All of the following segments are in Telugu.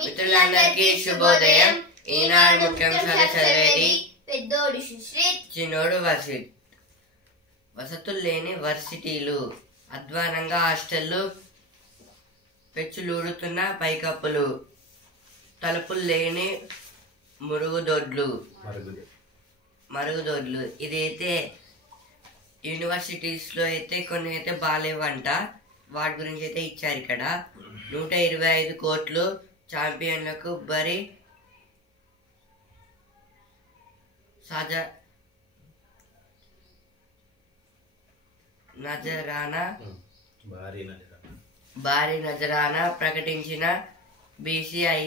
మిత్రులందరికీ శుభోదయం. ఈనాడు ముఖ్యాంశాలు చదివేది పెద్దోడు సుశ్రీత్, చిన్నోడు వర్షిత్. వసతులు లేని వర్సిటీలు, అధ్వానంగా హాస్టళ్లు, పెచ్చులూడుతున్న పైకప్పులు, తలుపులు లేని మరుగుదొడ్లు. ఇదైతే యూనివర్సిటీస్ లో అయితే కొన్ని అయితే బాగాలేవంట. వాటి గురించి అయితే ఇచ్చారు ఇక్కడ. 125 కోట్లు ఛాంపియన్లకు బరి. భారీ నజరానా ప్రకటించిన బీసీసీఐ.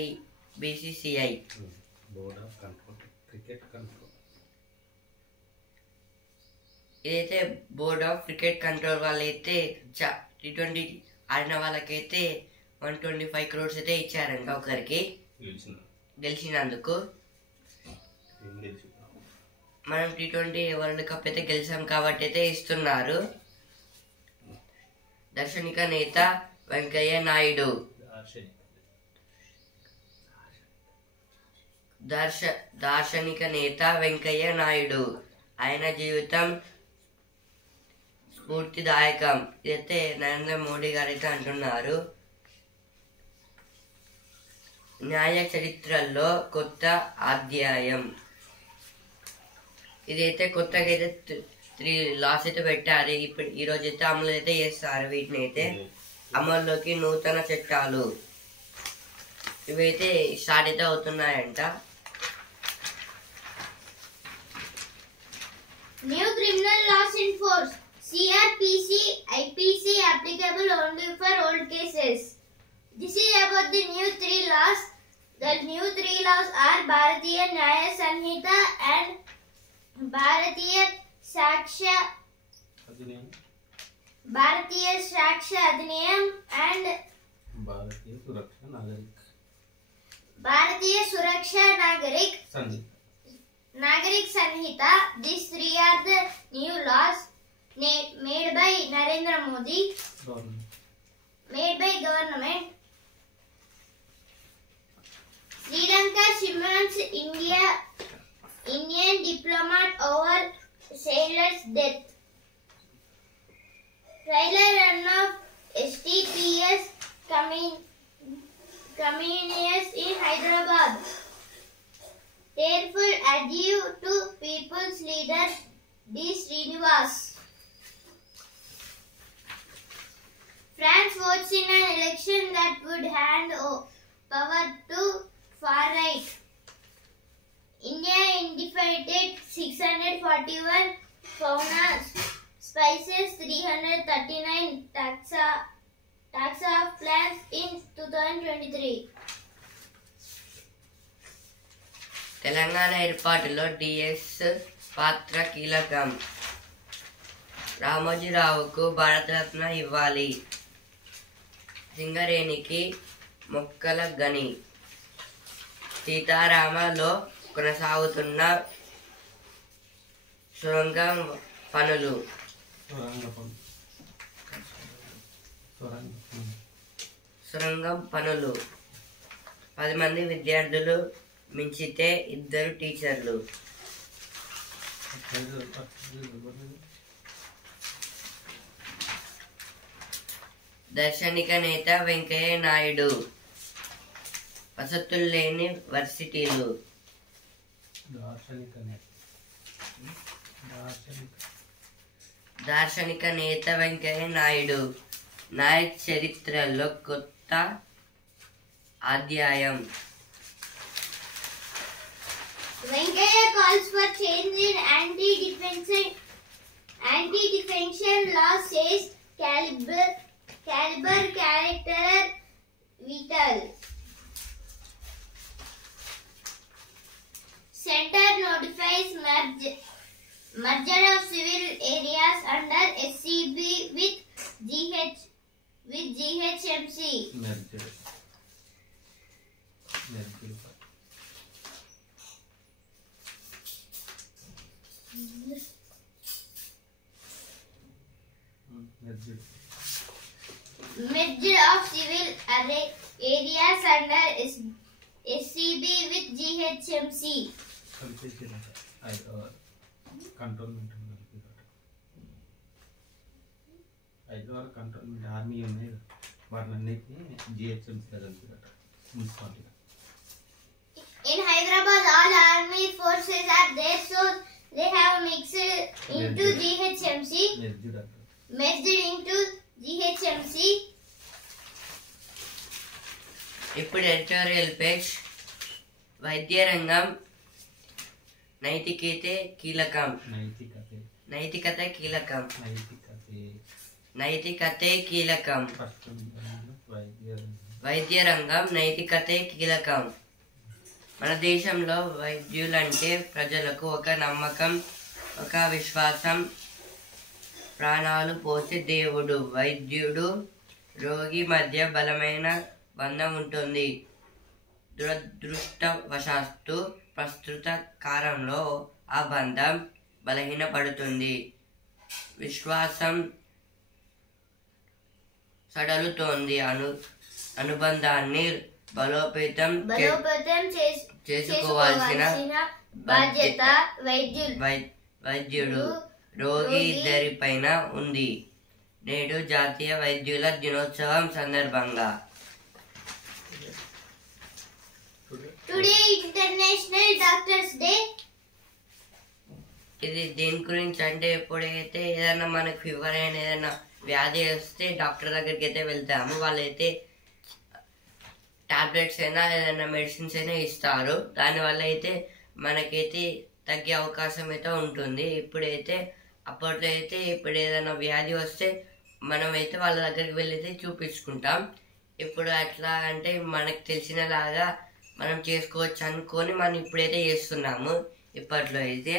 ఇదైతే బోర్డ్ ఆఫ్ క్రికెట్ కంట్రోల్ వాళ్ళైతే T20 ఆడిన వాళ్ళకైతే 125 crores అయితే ఇచ్చారంట ఒకరికి గెలిచినందుకు. మనం T20 వరల్డ్ కప్ అయితే గెలిచాం కాబట్టి అయితే ఇస్తున్నారు. దార్శనిక నేత వెంకయ్య నాయుడు. దార్శనిక నేత వెంకయ్య నాయుడు, ఆయన జీవితం స్ఫూర్తిదాయకం. ఇదైతే నరేంద్ర మోడీ గారు అయితే అంటున్నారు. న్యాయ చరిత్రలో కొత్త అధ్యాయం. ఇదైతే కొత్తగా అయితే 3 laws అయితే పెట్టారు. ఇప్పుడు ఈ రోజు అయితే అమలు అయితే చేస్తారు. వీటిని అయితే అమల్లోకి నూతన చట్టాలు ఇవైతే స్టార్ట్ అయితే అవుతున్నాయంట. New criminal laws in force. CRPC, IPC applicable only for old cases. This is about the new 3 laws. The new 3 laws are Bharatiya Nyaya Sanhita and Bharatiya Saksha Adhiniyam and Bharatiya Suraksha Nagarik Sanhita. These 3 are the new laws made by Narendra Modi, made by government. Sri Lanka summons Indian diplomat over sailor's death. Trailer run of STPS communities in Hyderabad. Tearful adieu to people's leader D. Srinivas. France votes in an election that would hand power to far right. India indicted 641 fauna species, 339 taxa of plants in 2023. Telangana ఏర్పాటులో డిఎస్ పాత్ర కీలకం. రామోజీరావుకు భారతరత్న ఇవ్వాలి. సింగరేణికి మొక్కల గని. సీతారామలో కొనసాగుతున్న సొరంగం పనులు. 10 మంది విద్యార్థులు మించితే 2 టీచర్లు. దార్శనిక నేత వెంకయ్య నాయుడు. వసతులు లేని వర్సిటీలు. దార్శనిక నేత వెంకయ్య నాయుడు, న్యాయ చరిత్రలో కొత్త అధ్యాయం. Venkaiah calls for change in anti-defection law, says caliber character vital. Center notifies merger of civil areas under SCB with GHMC. Merger. Merger of civil areas under SCB with GHMC. Hyderabad cantonment army ఉన్నాయి వాటినన్నిటిని GHMC కలిపిదట municipality. In Hyderabad, all army forces are there, so they have mixed into GHMC. Merged into GHMC. ఇప్పుడు ఎడిటోరియల్ పేజ్. వైద్య రంగం నైతికతే కీలకం. వైద్య రంగం నైతికతే కీలకం. మన దేశంలో వైద్యులంటే ప్రజలకు ఒక నమ్మకం, ఒక విశ్వాసం. ప్రాణాలు పోసే దేవుడు. వైద్యుడు రోగి మధ్య బలమైన బంధం ఉంటుంది. దురదృష్టవశాత్తు ప్రస్తుత కాలంలో ఆ బంధం బలహీనపడుతుంది. విశ్వాసం సడలుతోంది. అనుబంధాన్ని బలోపేతం చేసుకోవాల్సిన బాధ్యత వైద్యుడు రోగి ఇద్దరిపైన ఉంది. నేడు జాతీయ వైద్యుల దినోత్సవం సందర్భంగా టుడే ఇంటర్నేషనల్ డాక్టర్స్ డే. ఇది దేని గురించి అంటే ఎప్పుడైతే ఏదైనా మనకు ఫీవర్ అయినా ఏదైనా వ్యాధి వస్తే డాక్టర్ దగ్గరికి అయితే వెళ్తాము. వాళ్ళైతే టాబ్లెట్స్ అయినా ఏదైనా మెడిసిన్స్ అయినా ఇస్తారు. దానివల్ల అయితే మనకైతే తగ్గే అవకాశం అయితే ఉంటుంది. ఇప్పుడైతే అప్పట్లో అయితే ఇప్పుడు ఏదైనా వ్యాధి వస్తే మనమైతే వాళ్ళ దగ్గరికి వెళ్ళైతే చూపించుకుంటాం. ఇప్పుడు అట్లా అంటే మనకు తెలిసినలాగా మనం చేసుకోవచ్చు అనుకొని మనం ఇప్పుడైతే చేస్తున్నాము. ఇప్పట్లో అయితే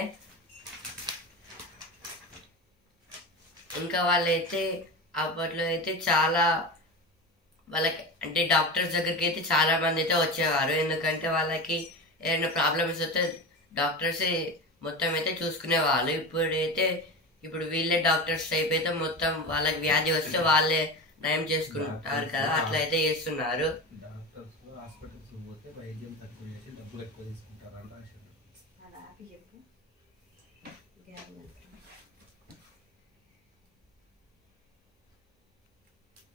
ఇంకా వాళ్ళైతే అప్పట్లో అయితే చాలా వాళ్ళకి అంటే డాక్టర్స్ దగ్గరికి అయితే చాలా మంది అయితే వచ్చేవారు. ఎందుకంటే వాళ్ళకి ఏదైనా ప్రాబ్లమ్స్ వస్తే డాక్టర్స్ మొత్తం అయితే చూసుకునేవాళ్ళు. ఇప్పుడు వీళ్ళే డాక్టర్స్ టైప్ అయితే మొత్తం వాళ్ళకి వ్యాధి వస్తే వాళ్ళే నయం చేసుకుంటారు కదా, అట్లా అయితే చేస్తున్నారు.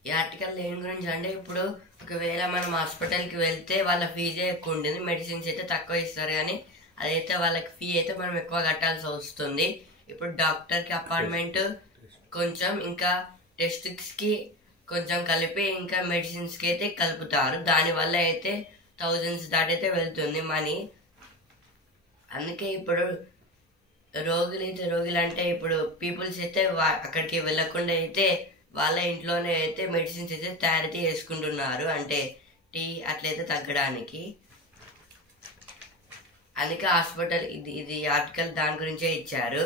ఈ ఆర్టికల్ దేని గురించి అంటే ఇప్పుడు ఒకవేళ మనం హాస్పిటల్కి వెళ్తే వాళ్ళ ఫీజే ఎక్కువ ఉంటుంది, మెడిసిన్స్ అయితే తక్కువ ఇస్తారు. కానీ అదైతే వాళ్ళకి ఫీ అయితే మనం ఎక్కువ కట్టాల్సి వస్తుంది. ఇప్పుడు డాక్టర్కి అపాయింట్మెంట్ కొంచెం, ఇంకా టెస్ట్స్కి కొంచెం కలిపి, ఇంకా మెడిసిన్స్కి అయితే కలుపుతారు. దానివల్ల అయితే థౌజండ్స్ దాటైతే వెళ్తుంది మనీ. అందుకే ఇప్పుడు రోగులు అంటే ఇప్పుడు పీపుల్స్ అయితే అక్కడికి వెళ్ళకుండా అయితే వాళ్ళ ఇంట్లోనే అయితే మెడిసిన్స్ అయితే తయారైతే చేసుకుంటున్నారు. అంటే టీ అట్లయితే తగ్గడానికి. అందుకే హాస్పిటల్ ఇది ఆర్టికల్ దాని గురించే ఇచ్చారు.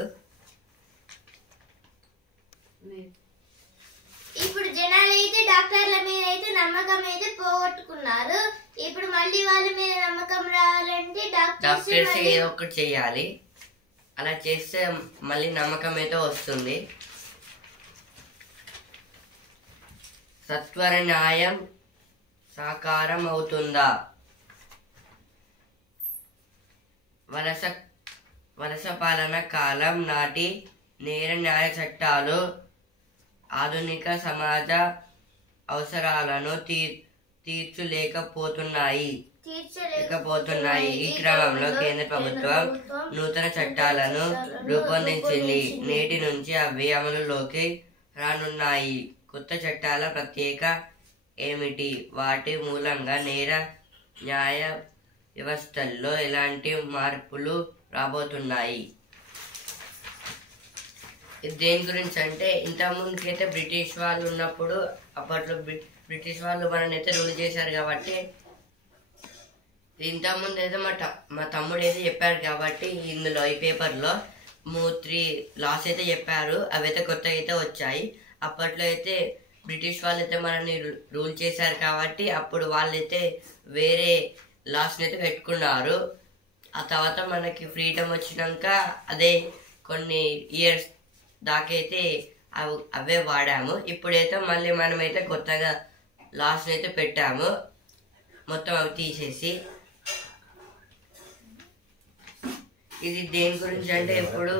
ఇప్పుడు జనాలు అయితే డాక్టర్ల మీద అయితే నమ్మకం అయితే పోగొట్టుకున్నారు. ఇప్పుడు మళ్ళీ వాళ్ళ మీద నమ్మకం రావాలంటే డాక్టర్స్ ఏదో ఒకటి చేయాలి. అలా చేస్తే మళ్ళీ నమ్మకం అయితే వస్తుంది. సత్వర న్యాయం సాకారం అవుతుందా? వలస పాలన కాలం నాటి నేర న్యాయ చట్టాలు ఆధునిక సమాజ అవసరాలను తీర్చలేకపోతున్నాయి. ఈ క్రమంలో కేంద్ర ప్రభుత్వం నూతన చట్టాలను రూపొందించింది. నేటి నుంచి అవి అమలులోకి రానున్నాయి. కొత్త చట్టాల ప్రత్యేక ఏమిటి? వాటి మూలంగా నేర న్యాయ వ్యవస్థల్లో ఎలాంటి మార్పులు రాబోతున్నాయి? దేని గురించి అంటే ఇంతకుముందుకైతే బ్రిటిష్ వాళ్ళు ఉన్నప్పుడు, అప్పట్లో బ్రిటిష్ వాళ్ళు మనని అయితే రూల్ చేశారు. కాబట్టి ఇంతకుముందు అయితే మా తమ్ముడు అయితే చెప్పారు. కాబట్టి ఇందులో ఈ పేపర్లో 3 లాస్ అయితే చెప్పారు. అవైతే కొత్త అయితే వచ్చాయి. అప్పట్లో అయితే బ్రిటిష్ వాళ్ళైతే మనల్ని రూల్ చేశారు కాబట్టి అప్పుడు వాళ్ళైతే వేరే లాస్ని అయితే పెట్టుకున్నారు. ఆ తర్వాత మనకి ఫ్రీడమ్ వచ్చినాక అదే కొన్ని ఇయర్స్ దాకైతే అవే వాడాము. ఇప్పుడైతే మళ్ళీ మనమైతే కొత్తగా లాస్ని అయితే పెట్టాము, మొత్తం అవి తీసేసి. ఇది దేని గురించి అంటే ఇప్పుడు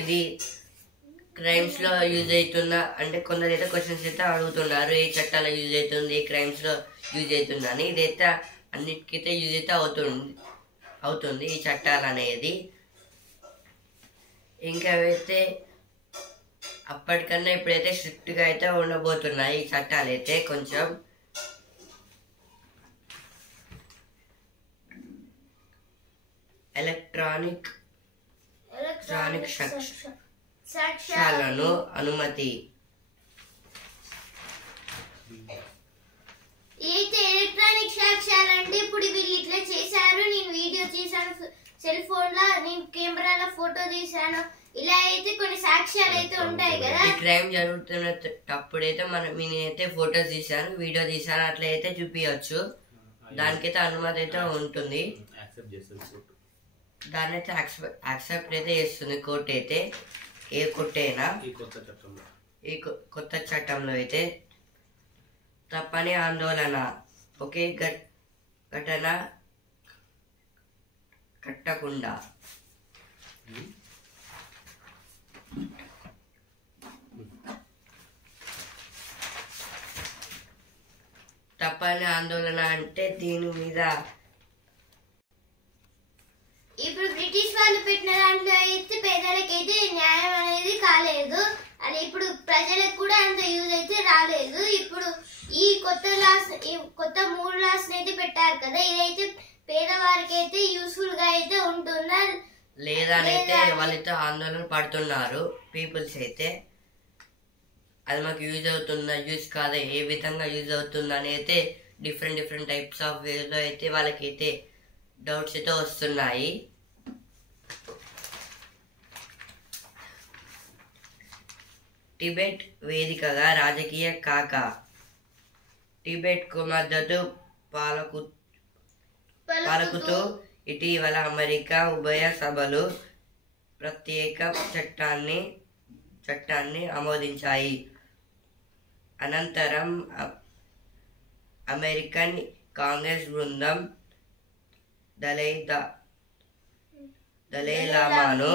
ఇది క్రైమ్స్ లో యూజ్ అవుతుందా అంటే కొందరు అయితే క్వశ్చన్స్ అయితే అడుగుతున్నారు ఏ చట్టాలో యూజ్ అవుతుంది ఏ క్రైమ్స్ లో యూజ్ అవుతుంది అని. ఇదైతే అన్నిటికైతే యూజ్ అయితే అవుతుంది ఈ చట్టాలు అనేది. ఇంకా అయితే అప్పటికన్నా ఇప్పుడైతే స్ట్రిక్ట్ గా అయితే ఉండబోతున్నాయి ఈ చట్టాలు అయితే. కొంచెం ఎలక్ట్రానిక్ సాక్ష్యాలను అనుమతి. అయితే ఎలక్ట్రానిక్ సాక్ష్యాలు అంటే ఇప్పుడు వీళ్ళు ఇట్లా చేశారు, నేను వీడియో తీసాను సెల్ ఫోన్ లా, నేను కెమెరాలో ఫోటో తీసాను, ఇలా అయితే కొన్ని సాక్ష్యాలు అయితే ఉంటాయి కదా. ఈ క్రైమ్ జరుగుతున్నప్పుడైతే నేనైతే ఫోటోస్ తీసాను వీడియో తీసాను అట్లా అయితే చూపించచ్చు. దానికైతే అనుమతి అయితే ఉంటుంది. దాన్ని అయితే యాక్సెప్ట్ అయితే చేస్తుంది కోర్టు అయితే. ఏ కోర్టు అయినా ఈ కొత్త చట్టంలో అయితే తప్పని ఆందోళన ఒకే ఘటన కట్టకుండా తప్పని ఆందోళన అంటే దీని మీద ఇప్పుడు బ్రిటిష్ వాళ్ళు పెట్టిన దాంట్లో అయితే పేదలకైతే న్యాయం అనేది కాలేదు, అది ఇప్పుడు ప్రజలకు కూడా అంత యూజ్ అయితే రాలేదు. ఇప్పుడు ఈ కొత్త 3 లాస్ అయితే పెట్టారు కదా, ఇదైతే పేదవారికి అయితే యూస్ఫుల్ గా అయితే ఉంటుందా లేదా అయితే వాళ్ళైతే ఆందోళన పడుతున్నారు పీపుల్స్ అయితే. అది మాకు యూజ్ అవుతుందా యూజ్ కాదా ఏ విధంగా యూజ్ అవుతుందా అని అయితే డిఫరెంట్ టైప్స్ ఆఫ్ వేలో అయితే వాళ్ళకైతే డౌట్స్ అయితే వస్తున్నాయి. టిబెట్ వేదికగా రాజకీయ కాక. టిబెట్ కు మద్దతు పాలకుతూ ఇటీవల అమెరికా ఉభయ సభలు ప్రత్యేక చట్టాన్ని ఆమోదించాయి. అనంతరం అమెరికన్ కాంగ్రెస్ బృందం దలైలామాను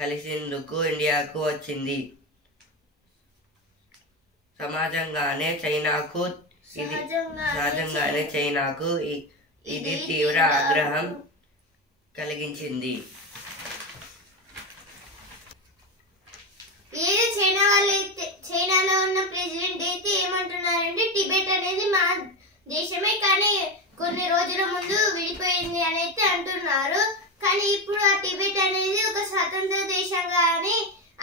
కలిసేందుకు ఇండియాకు వచ్చింది. సహజంగానే చైనాకు ఇది తీవ్ర ఆగ్రహం కలిగించింది. చైనాలో ఉన్న ప్రెసిడెంట్ అయితే ఏమంటున్నారంటే టిబెట్ అనేది మా దేశమే కానీ కొన్ని రోజుల ముందు విడిపోయింది అని అయితే అంటున్నారు. కానీ ఇప్పుడు ఆ టిబెట్ అనేది ఒక స్వతంత్ర దేశంగా అని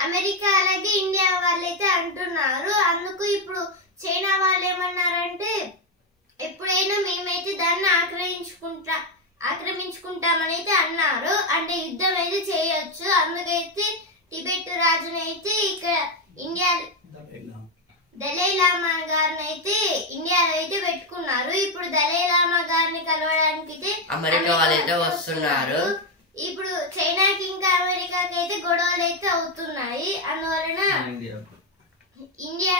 అమెరికా అలాగే ఇండియా వాళ్ళైతే అంటున్నారు. అందుకు ఇప్పుడు చైనా వాళ్ళు ఏమన్నారంటే ఎప్పుడైనా మేమైతే దాన్ని ఆక్రమించుకుంటామని అయితే అన్నారు. అంటే యుద్ధం అయితే చేయొచ్చు. అందుకైతే టిబెట్ రాజునైతే ఇక్కడ ఇండియా దలైలామా గారిని అయితే ఇండియాలో అయితే పెట్టుకున్నారు. ఇప్పుడు దలైలామా గారిని కలవడానికి అయితే అమెరికా వాళ్ళైతే వస్తున్నారు. ఇప్పుడు చైనాకి ఇంకా అమెరికాకి అయితే గొడవలు అయితే అవుతున్నాయి. అందువలన ఇండియా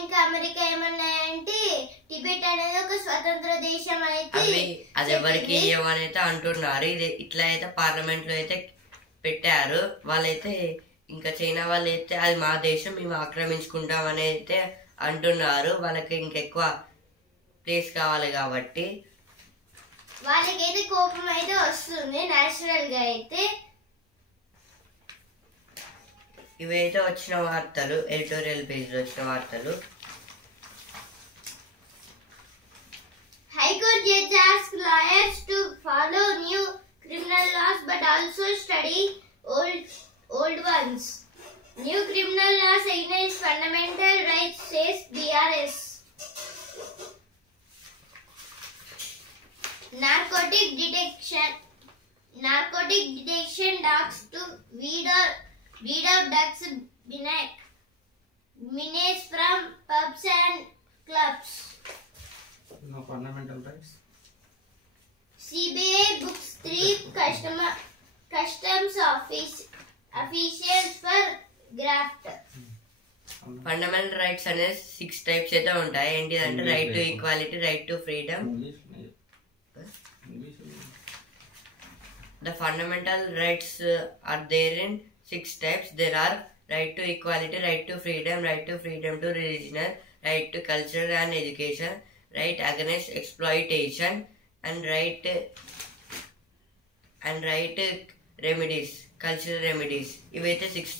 ఇంకా అమెరికా ఏమన్నాయంటే టిబెట్ అనేది ఒక స్వతంత్ర దేశం అయితే అది ఎవరికి ఏమనైతే అంటున్నారు. ఇది ఇట్లా అయితే పార్లమెంట్ లో అయితే పెట్టారు. వాళ్ళైతే ఇంకా చైనా వాళ్ళైతే అది మా దేశం మేము ఆక్రమించుకుంటామని అయితే అంటున్నారు. వాళ్ళకి ఇంకెక్కువ ప్లేస్ కావాలి కాబట్టి వాళ్ళకైతే కోపం అయితే వస్తుంది నేచురల్ గా అయితే. ఇవైతే వచ్చిన వార్తలు ఎడిటోరియల్ పేజ్ లో వచ్చిన వార్తలు. High court judge asked lawyers to follow new criminal laws but also study old ones. New criminal laws against fundamental rights, says BRS. Narcotic detection dogs to weed out drugs menace from pubs and clubs. No fundamental rights. CBI books 3 customs officials for graft. Fundamental rights అనేది 6 టైప్స్ అయితే ఉంటాయి. ఏంటిదంటే right to equality, right to freedom, The fundamental rights are there in 6 types. There are right to equality, right to freedom to religion, right to culture and education, right against exploitation, and right remedies, cultural remedies. ఇవైతే 6.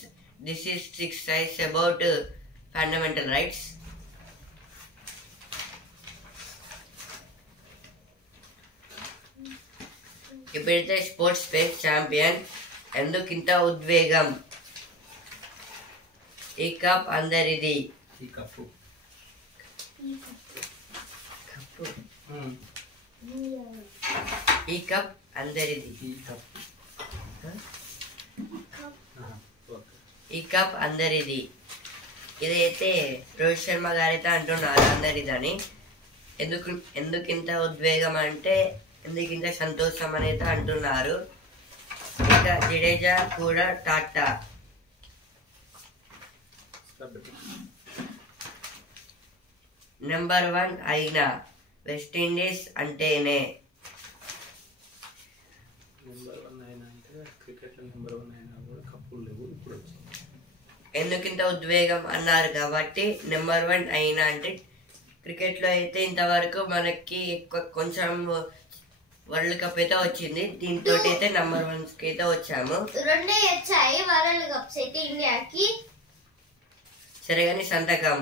This is 6 types about fundamental rights. ఇప్పుడైతే స్పోర్ట్స్ స్పేస్ ఛాంపియన్. ఎందుకింత ఉద్వేగం? ఈ కప్ అందరిది. ఈ కప్పు ఈ కప్ అందరిది. ఈ కప్ అందరిది. ఇదైతే రోహిత్ శర్మ గారైతే అంటున్నారు అందరిదని. ఎందుకింత ఉద్వేగం అంటే ఎందుకింత సంతోషం అనేది అంటున్నారు. ఇంకా జడేజా కూడా టాటా. నెంబర్ 1 అయిన వెస్టిండీస్ అంటేనే. ఎందుకింత ఉద్వేగం అన్నారు కాబట్టి నెంబర్ 1 అయినా అంటే క్రికెట్లో అయితే ఇంతవరకు మనకి కొంచెం వరల్డ్ కప్ అయితే వచ్చింది. దీంతో అయితే నెంబర్ 1 కి అయితే వచ్చాము. 2 వచ్చాయి వరల్డ్ కప్స్ అయితే ఇండియాకి. సరే కానీ సంతకం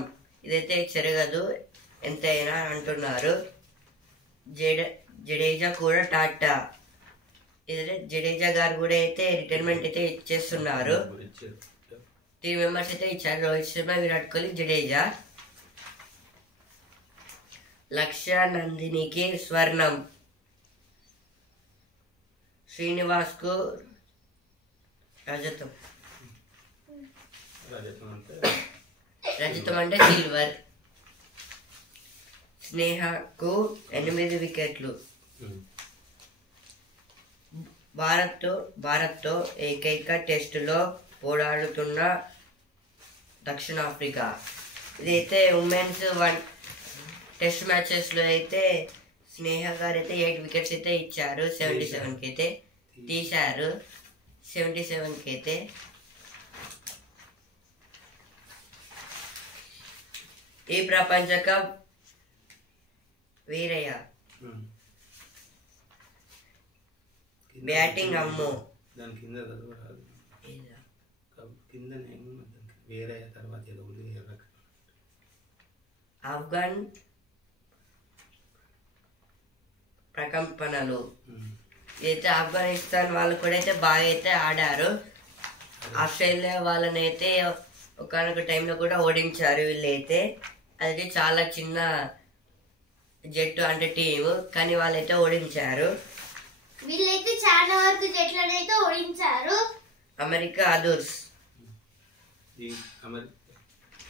ఇదైతే చెరగదు ఎంతైనా అంటున్నారు. జడేజా కూడా టాటా. ఇదైతే జడేజా గారు కూడా అయితే రిటైర్మెంట్ అయితే ఇచ్చేస్తున్నారు. 3 మెంబర్స్ అయితే ఇచ్చారు. రోహిత్ శర్మ, విరాట్ కోహ్లీ, జడేజా. లక్ష్య నందినికి స్వర్ణం. శ్రీనివాస్ కు రజతం. రజతం అంటే సిల్వర్. స్నేహకు 8 వికెట్లు. భారత్తో ఏకైక టెస్టులో పోరాడుతున్న దక్షిణాఫ్రికా. ఇదైతే ఉమెన్స్ 1 టెస్ట్ మ్యాచెస్లో అయితే స్నేహ గారు అయితే 8 వికెట్స్ అయితే ఇచ్చారు. 77కి అయితే తీశారు. 77కి అయితే. ఈ ప్రపంచ కప్ వీరయ్య. బ్యాటింగ్ అమ్ము. దాని కింద వేరే తర్వాత ఆఫ్ఘన్ ప్రకంపనలు. అయితే ఆఫ్ఘనిస్తాన్ వాళ్ళు కూడా అయితే బాగా అయితే ఆడారు. ఆస్ట్రేలియా వాళ్ళని అయితే ఒకనొక టైంలో కూడా ఓడించారు వీళ్ళైతే. అది చాలా చిన్న జట్టు అంటే టీము, కానీ వాళ్ళైతే ఓడించారు. వీళ్ళైతే చాలా వరకు జట్లను అయితే ఓడించారు. America others.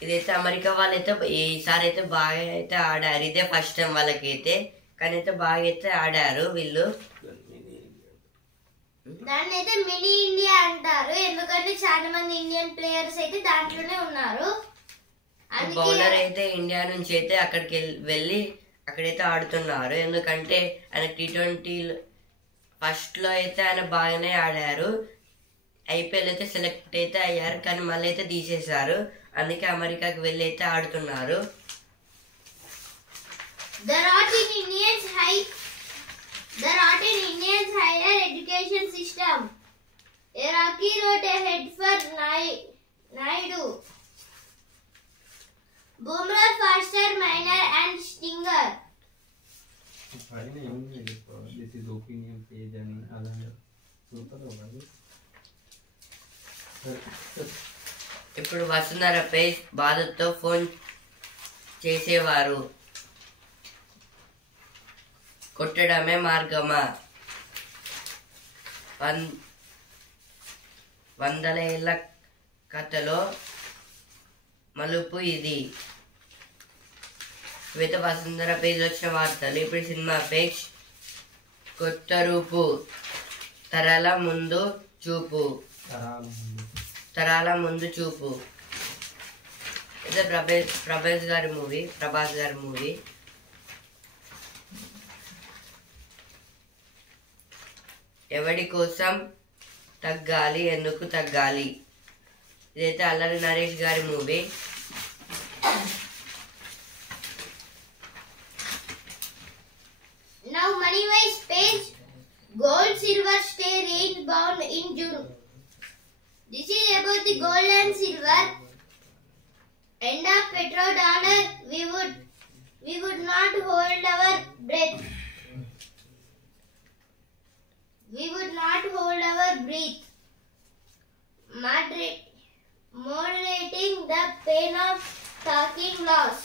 ఇదైతే అమెరికా వాళ్ళైతే ఈసారి అయితే బాగా అయితే ఆడారు. ఇదే ఫస్ట్ టైం వాళ్ళకైతే, కానీ అయితే బాగా అయితే ఆడారు వీళ్ళు. దాన్ని అయితే మినీ ఇండియా అంటారు, ఎందుకంటే చాలా మంది ఇండియన్ ప్లేయర్స్ అయితే దాంట్లోనే ఉన్నారు. బౌలర్ అయితే ఇండియా నుంచి అయితే అక్కడికి వెళ్ళి అక్కడైతే ఆడుతున్నారు. ఎందుకంటే ఆయన T20 ఫస్ట్ లో అయితే ఆయన బాగానే ఆడారు. IPL అయితే సెలెక్ట్ అయితే అయ్యారు, కానీ మళ్ళీ అయితే తీసేశారు. అందుకే అమెరికాకి వెళ్ళి అయితే ఆడుతున్నారు. There are in Indians higher education system. Iraqi wrote a head for Naidu. Bumrah faster, minor and stinger. This is opinion page and other. ఇప్పుడు వసుంధర పేజ్ బాధతో ఫోన్ చేసేవారు. కొట్టడమే మార్గమా? 100 ఏళ్ల కథలో మలుపు ఇది. ఇవైతే వసుంధర పేజ్ వచ్చిన వార్తలు. ఇప్పుడు సినిమా పేజ్. కొత్త రూపు, తరాల ముందు చూపు. ఇది ప్రభాస్ గారి మూవీ. ఎవడి కోసం తగ్గాలి, ఎందుకు తగ్గాలి. ఇదైతే అల్లరి నరేష్ గారి movie. Now money-wise page. Gold, silver stay range bound in June. This is about the gold and silver. End of petrodollar. We would not hold our breath. We would not hold our breath. Moderating the pain of talking loss.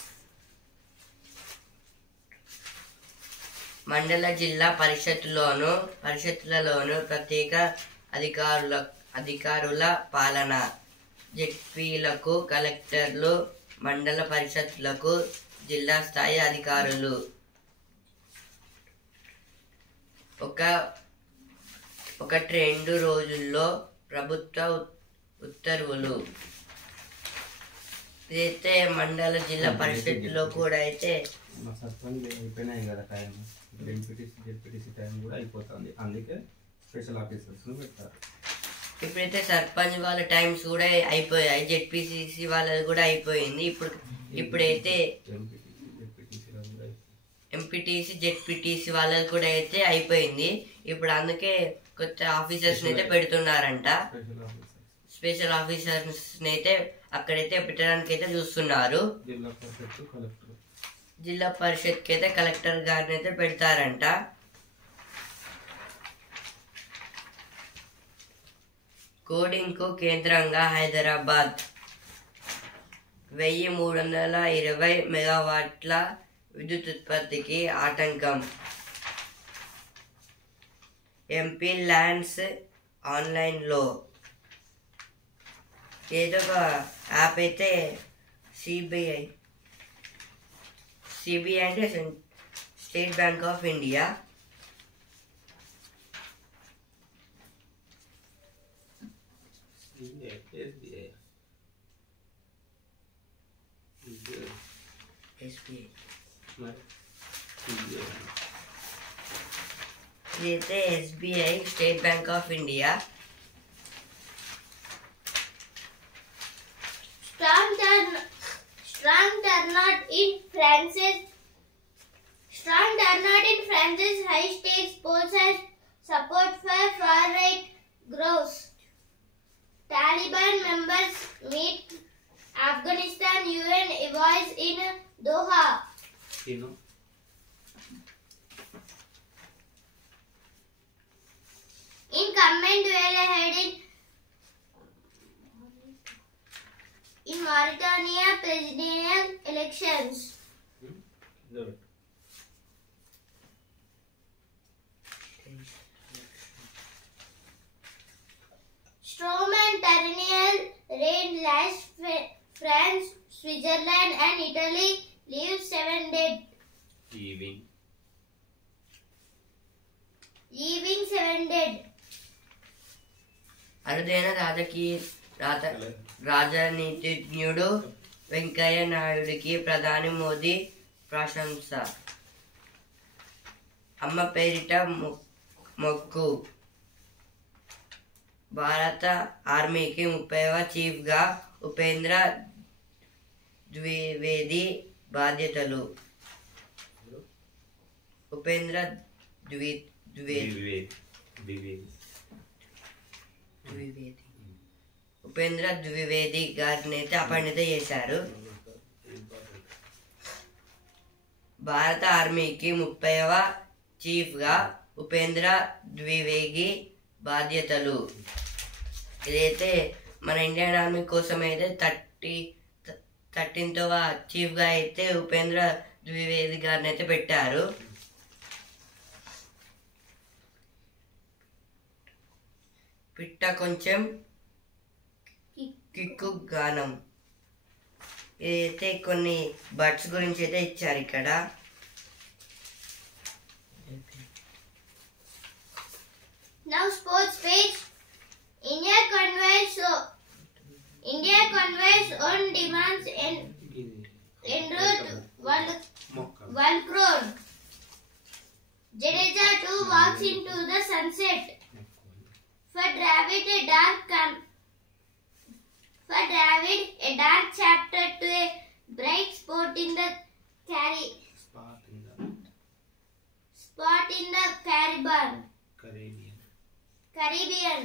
మండల జిల్లా పరిషత్తులలోను ప్రత్యేక అధికారుల పాలన. జెడ్పీలకు కలెక్టర్లు, మండల పరిషత్తులకు జిల్లా స్థాయి అధికారులు. ఒకటి 2 రోజుల్లో ప్రభుత్వ ఉత్తర్వులు. ఇదైతే మండల జిల్లా పరిషత్తులో కూడా అయితే మా సర్పంచ్ అయిపోయినాయి కదా టైం. ఇప్పుడు ఎంపీటీసీ జెడ్పీటీసీ టైం కూడా అయిపోతుంది, అందుకే స్పెషల్ ఆఫీసర్స్ను పెట్టారు. ఇప్పుడైతే సర్పంచ్ వాళ్ళ టైమ్స్ కూడా అయిపోయాయి, జెడ్పీసీసీ వాళ్ళది కూడా అయిపోయింది. ఇప్పుడైతే ఎంపీటీసీ జెడ్పీటీసీ వాళ్ళది కూడా అయితే అయిపోయింది. ఇప్పుడు అందుకే కొత్త ఆఫీసర్స్ అయితే పెడుతున్నారంట. స్పెషల్ ఆఫీసర్స్ అయితే అక్కడైతే పెట్టడానికి అయితే చూస్తున్నారు. జిల్లా పరిషత్ కి అయితే కలెక్టర్ గారిని అయితే పెడతారంట. కోడింగ్ కు కేంద్రంగా హైదరాబాద్. 1320 మెగావాట్ల విద్యుత్ ఉత్పత్తికి ఆటంకం. ఎంపీ ల్యాండ్స్ ఆన్లైన్లో. ఏదో ఒక యాప్ అయితే సిబిఐ అంటే స్టేట్ బ్యాంక్ ఆఫ్ ఇండియా. ఇదైతే SBI state bank of India. Strong turnout in France's high-stakes polls as support for far-right grows. Taliban members meet Afghanistan UN envoys in Doha. In comment well ahead in Mauritania presidential elections. Strowman perennial rain lashed France, Switzerland and Italy leaves 7 dead. Leaving 7 dead. అరుదైన రాజనీతిజ్ఞుడు వెంకయ్య నాయుడికి ప్రధాని మోదీ ప్రశంస. అమ్మ పేరిట మొక్కు. భారత ఆర్మీకి 30వ చీఫ్గా ఉపేంద్ర ద్వివేది బాధ్యతలు. ఉపేంద్ర ద్వివేది గారిని అయితే అపాయింట్ చేశారు. భారత ఆర్మీకి 30వ చీఫ్గా ఉపేంద్ర ద్వివేది బాధ్యతలు. ఇదైతే మన ఇండియన్ ఆర్మీ కోసం అయితే 13వ చీఫ్గా అయితే ఉపేంద్ర ద్వివేది గారిని అయితే పెట్టారు. పిట్ట కొంచెం కిక్కు గానం. ఇదైతే కొన్ని బర్డ్స్ గురించి అయితే ఇచ్చారు ఇక్కడ. Now sports page. India conveys on demands enrolled 1 crore. Jadeja too walks into the sunset. For Dravid, a dark chapter to a bright spot in the Caribbean.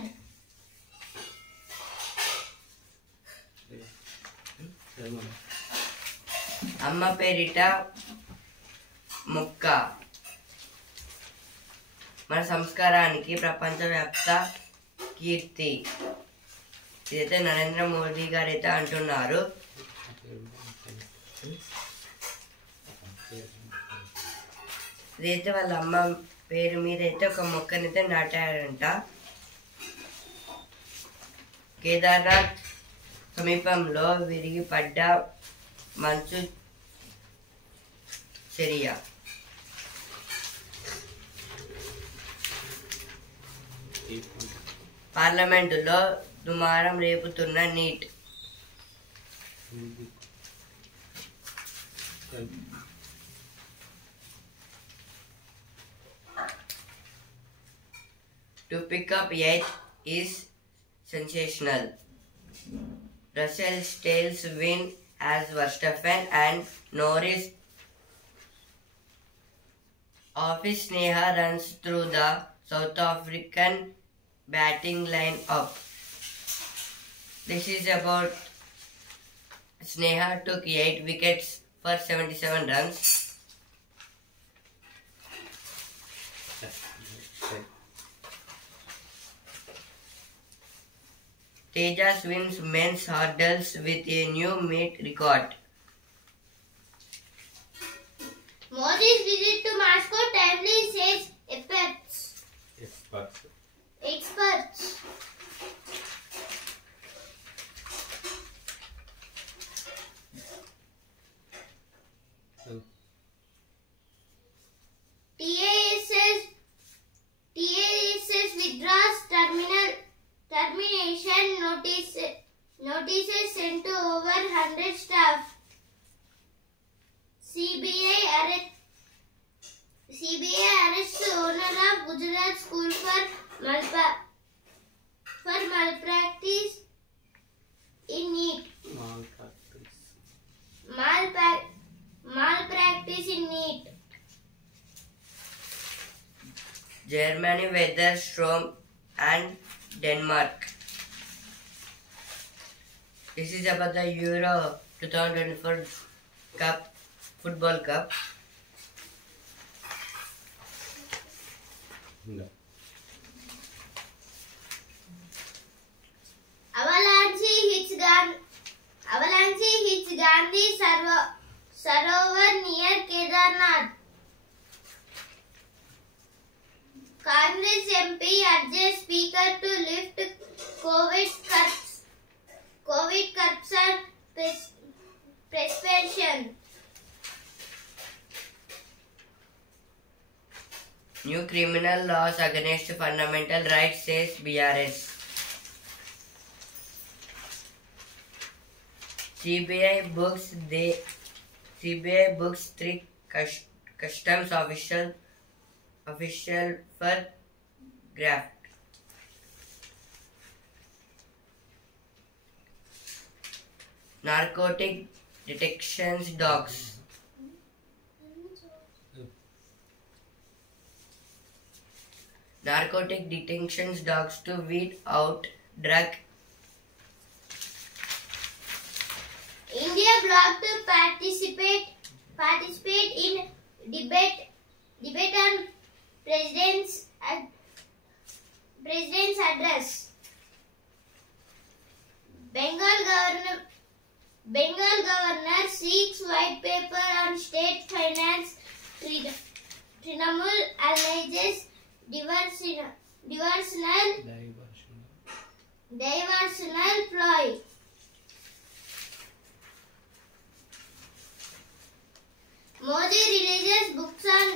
అమ్మ పేరిట మొక్క మన సంస్కారానికి ప్రపంచవ్యాప్త కీర్తి. ఇదైతే నరేంద్ర మోదీ గారు అయితే అంటున్నారు. ఇదైతే వాళ్ళ అమ్మ పేరు మీద అయితే ఒక మొక్కనైతే నాటారంట. కేదార్నాథ్ సమీపంలో విరిగి పడ్డ మంచు చర్య. పార్లమెంటులో దుమారం రేపుతున్న neat. To pick up 8 is sensational. Russell's tails win as Verstappen and Norris office Sneha runs through the South African batting line-up. This is about Sneha took 8 wickets for 77 runs. Tejas wins men's hurdles with a new meet record. Modi's visit to Moscow timely, says experts. TASS withdraws termination notices sent to over 100 staff. CBI arrests owner of Gujarat school for malpractice in NEET. Malpractice in NEET. Germany weather storm and Denmark. This is about the Euro 2024 Cup, Football Cup. No. Avalanche hits Gandhi Sarovar near Kedarnath. Congress MP urges Speaker to lift COVID curbs and prescription. New criminal laws against fundamental rights, says BRS. CBI books 3 customs official for graft. Narcotic detection dogs. Narcotic detection dogs to weed out drug. India blocked to participate in debate on president's address. Bengal governor seeks white paper on state finance. Trinamool alleges diversional ploy. Modi releases books on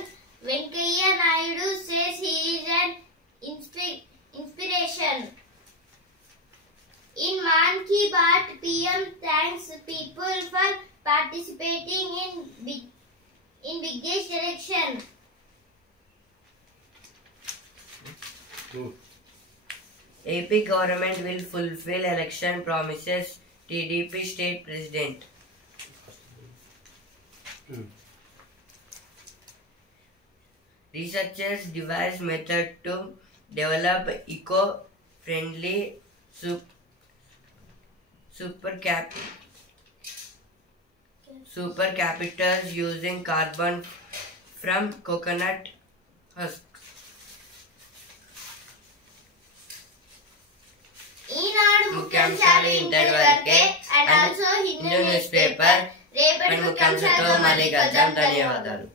Venkaiah Naidu, says he is an inspiration. In Man Ki Baat, PM thanks people for participating in biggest election. AP government will fulfill election promises, TDP state president. Researchers devise method to develop eco-friendly supercapitals using carbon from coconut husks. ఈనాడు ముఖ్యాంశాలు ఇంతటి వరకే and also Hindu news paper రేపటి ముఖ్యాంశాలతో మళ్ళీ కలుద్దాం. ధన్యవాదాలు.